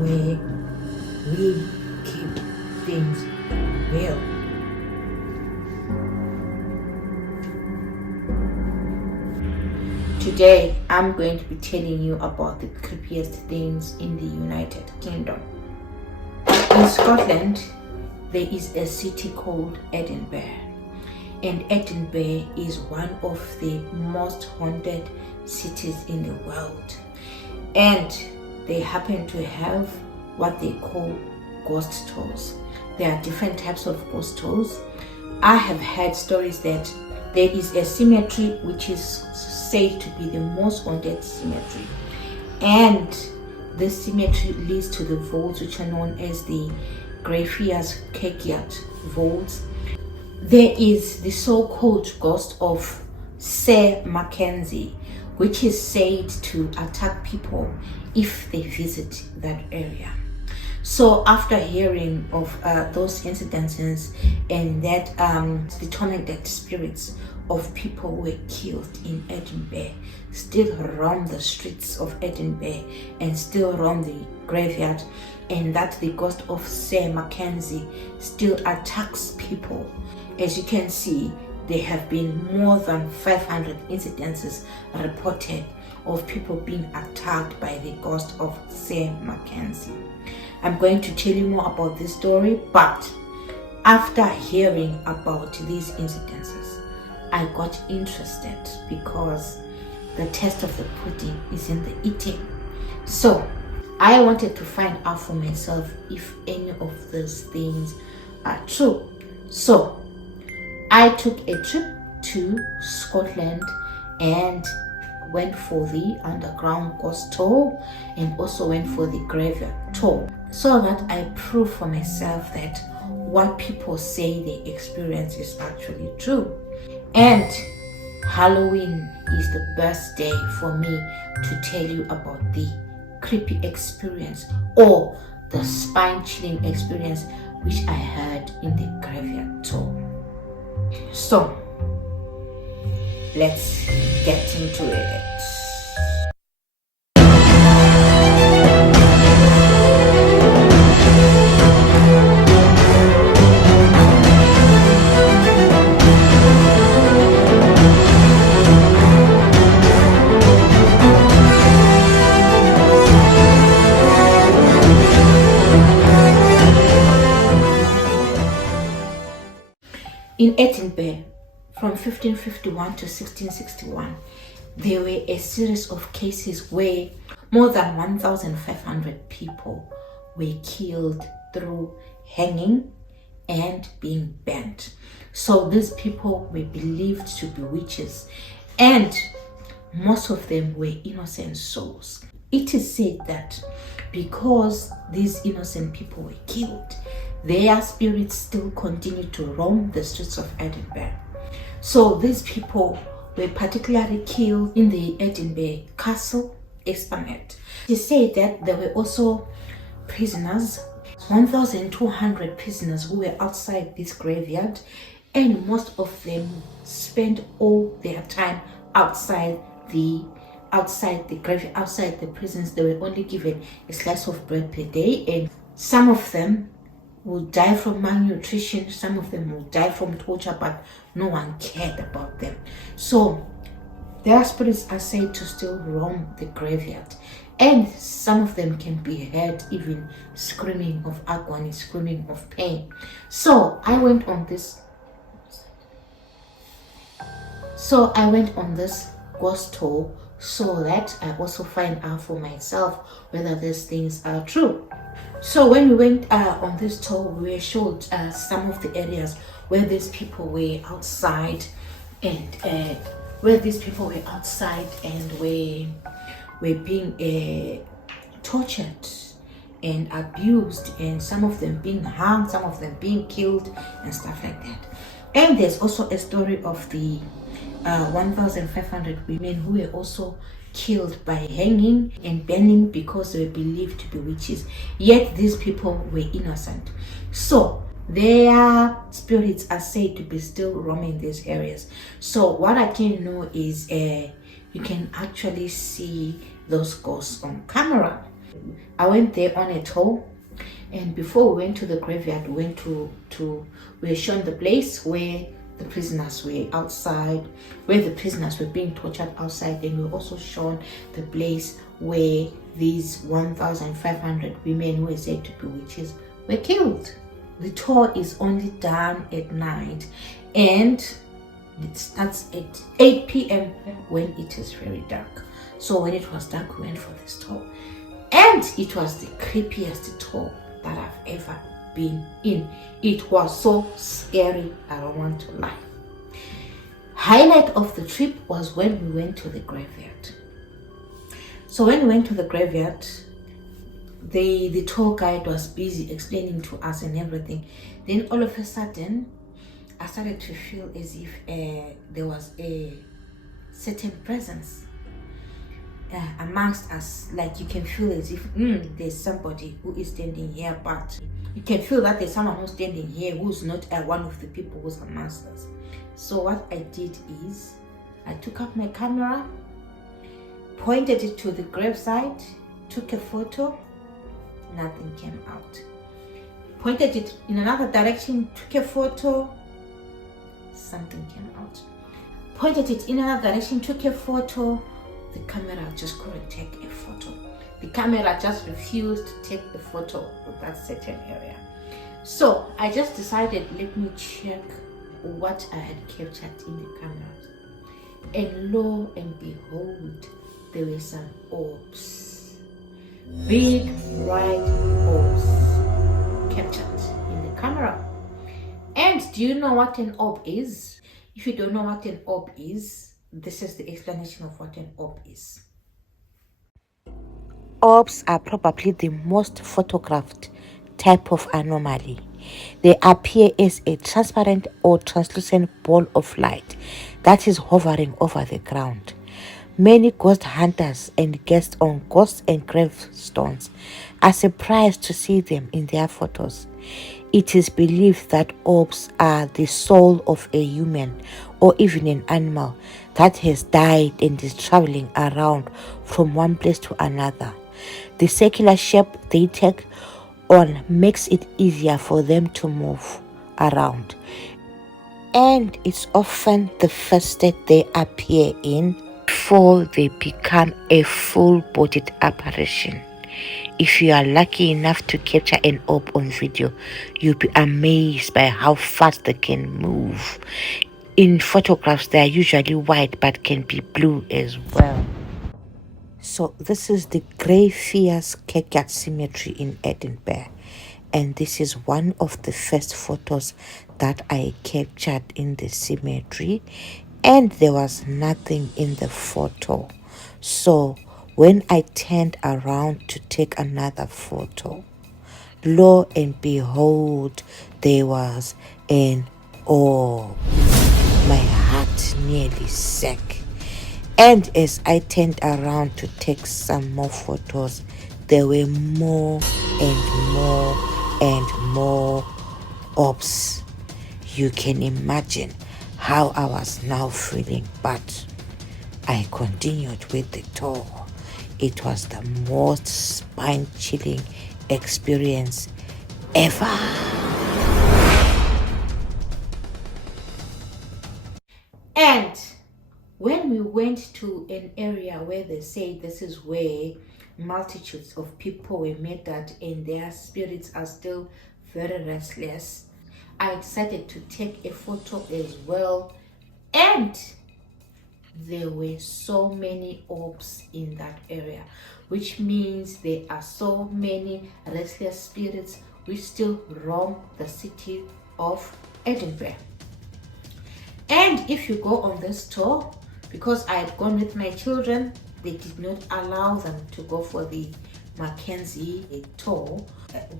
where we keep things real. Today, I'm going to be telling you about the creepiest things in the United Kingdom. In Scotland, there is a city called Edinburgh, and Edinburgh is one of the most haunted cities in the world, and they happen to have what they call ghost tours. There are different types of ghost tours. I have heard stories that there is a cemetery which is said to be the most haunted cemetery, and this cemetery leads to the vaults which are known as the graveyard's kirkyard vaults. There is the so-called ghost of Sir Mackenzie, which is said to attack people if they visit that area. So after hearing of those incidences and that the tormented spirits of people who were killed in Edinburgh still roam the streets of Edinburgh and still roam the graveyard, and that the ghost of Sir Mackenzie still attacks people. As you can see, there have been more than 500 incidences reported of people being attacked by the ghost of Sir Mackenzie. I'm going to tell you more about this story, but after hearing about these incidences, I got interested because the taste of the pudding is in the eating. So I wanted to find out for myself if any of those things are true. So I took a trip to Scotland and went for the underground ghost tour and also went for the graveyard tour, so that I prove for myself that what people say they experience is actually true. And Halloween is the best day for me to tell you about the creepy experience or the spine-chilling experience which I had in the graveyard tour. So let's get into it. In Edinburgh, from 1551 to 1661, there were a series of cases where more than 1,500 people were killed through hanging and being burnt. So these people were believed to be witches, and most of them were innocent souls. It is said that because these innocent people were killed, their spirits still continue to roam the streets of Edinburgh. So these people were particularly killed in the Edinburgh Castle Esplanade. They say that there were also prisoners, 1,200 prisoners who were outside this graveyard, and most of them spent all their time outside the graveyard, outside the prisons. They were only given a slice of bread per day, and some of them will die from malnutrition, some of them will die from torture, but no one cared about them. So their spirits are said to still roam the graveyard, and some of them can be heard even screaming of agony, screaming of pain. So I went on this ghost tour so that I also find out for myself whether these things are true. So when we went on this tour, we were showed some of the areas where these people were outside, and were being tortured and abused, and some of them being hung, some of them being killed and stuff like that. And there's also a story of the 1,500 women who were also killed by hanging and burning because they were believed to be witches, yet these people were innocent. So their spirits are said to be still roaming these areas. So what I can know is you can actually see those ghosts on camera. I went there on a tour, and before we went to the graveyard, we went to we were shown the place where the prisoners were outside, where the prisoners were being tortured outside, and we were also shown the place where these 1,500 women who were said to be witches were killed. The tour is only done at night, and it starts at 8 p.m. when it is very dark. So when it was dark, we went for this tour, and it was the creepiest tour that I've ever been in. It was so scary, I don't want to lie. Highlight of the trip was when we went to the graveyard. So when we went to the graveyard, the tour guide was busy explaining to us and everything. Then all of a sudden, I started to feel as if there was a certain presence amongst us. Like you can feel as if there's somebody who is standing here, but you can feel that there's someone who's standing here who's not one of the people who's amongst us. So what I did is I took up my camera, pointed it to the gravesite, took a photo, nothing came out. Pointed it in another direction, took a photo, something came out. Pointed it in another direction, took a photo, the camera just couldn't take a photo. The camera just refused to take the photo of that certain area. So I just decided, let me check what I had captured in the cameras. And lo and behold, there were some orbs. Big, bright orbs captured in the camera. And do you know what an orb is? If you don't know what an orb is, this is the explanation of what an orb is. Orbs are probably the most photographed type of anomaly. They appear as a transparent or translucent ball of light that is hovering over the ground. Many ghost hunters and guests on ghosts and gravestones are surprised to see them in their photos. It is believed that orbs are the soul of a human or even an animal that has died and is traveling around from one place to another. The circular shape they take on makes it easier for them to move around, and it's often the first state they appear in before they become a full-bodied apparition. If you are lucky enough to capture an orb on video, you'll be amazed by how fast they can move. In photographs, they are usually white but can be blue as well. So this is the Greyfriars Kirkyard Cemetery in Edinburgh, and this is one of the first photos that I captured in the cemetery, and there was nothing in the photo. So when I turned around to take another photo, lo and behold, there was an orb. My heart nearly sank. And as I turned around to take some more photos, there were more and more and more orbs. You can imagine how I was now feeling, but I continued with the tour. It was the most spine-chilling experience ever. And when we went to an area where they say this is where multitudes of people were murdered and their spirits are still very restless, I decided to take a photo as well. And there were so many orbs in that area, which means there are so many restless spirits which still roam the city of Edinburgh. And if you go on this tour, because I had gone with my children, they did not allow them to go for the Mackenzie tour,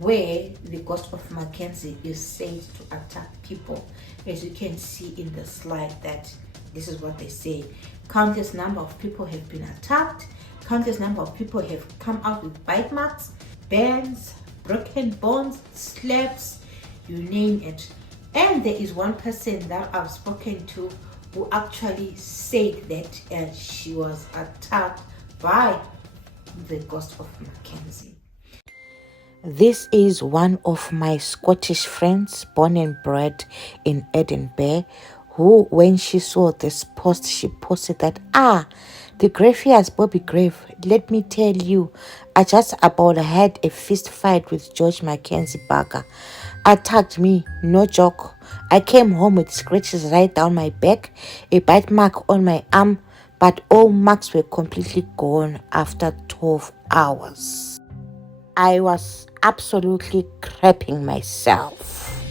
where the ghost of Mackenzie is said to attack people. As you can see in the slide, that this is what they say. Countless number of people have been attacked. Countless number of people have come out with bite marks, burns, broken bones, slaps, you name it. And there is one person that I've spoken to who actually said that she was attacked by the ghost of Mackenzie. This is one of my Scottish friends born and bred in Edinburgh, who, when she saw this post, she posted that, the graveyard's Bobby Grave. Let me tell you, I just about had a fist fight with George Mackenzie Barker. Attacked me, no joke. I came home with scratches right down my back, a bite mark on my arm, but all marks were completely gone after 12 hours. I was absolutely crapping myself.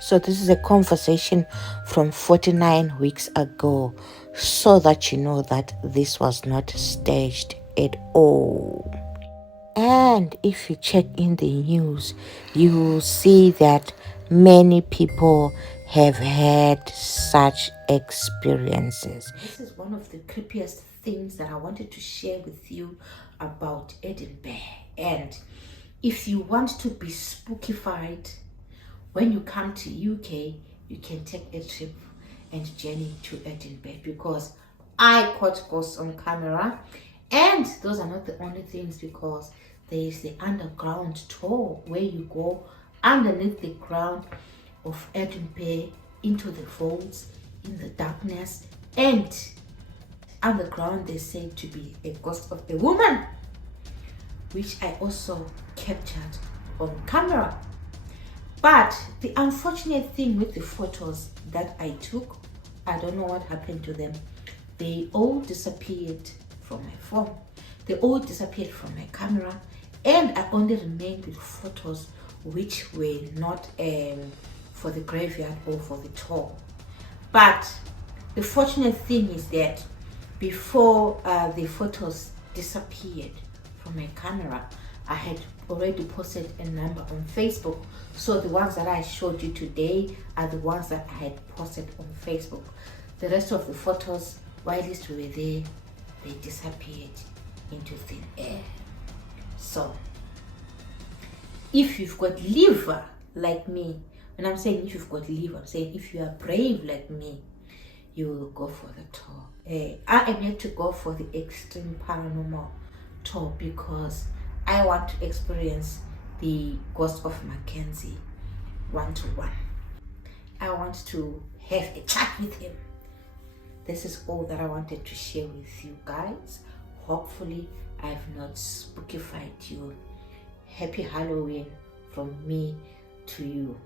So this is a conversation from 49 weeks ago, so that you know that this was not staged at all. And if you check in the news, you will see that many people have had such experiences. This is one of the creepiest things that I wanted to share with you about Edinburgh. And if you want to be spookified when you come to UK, you can take a trip and journey to Edinburgh, because I caught ghosts on camera. And those are not the only things, because there is the underground tour where you go underneath the ground of Edinburgh into the vaults in the darkness, and underground they say to be a ghost of a woman, which I also captured on camera. But the unfortunate thing with the photos that I took, I don't know what happened to them. They all disappeared from my phone. They all disappeared from my camera, and I only remained with photos which were not for the graveyard or for the tour. But the fortunate thing is that before the photos disappeared from my camera, I had already posted a number on Facebook. So the ones that I showed you today are the ones that I had posted on Facebook. The rest of the photos, while we were there, they disappeared into thin air. So if you've got liver like me, when I'm saying if you've got liver, I'm saying if you are brave like me, you will go for the tour. I am yet to go for the extreme paranormal tour, because I want to experience the ghost of Mackenzie one-to-one. I want to have a chat with him. This is all that I wanted to share with you guys. Hopefully I've not spookified you. Happy Halloween from me to you.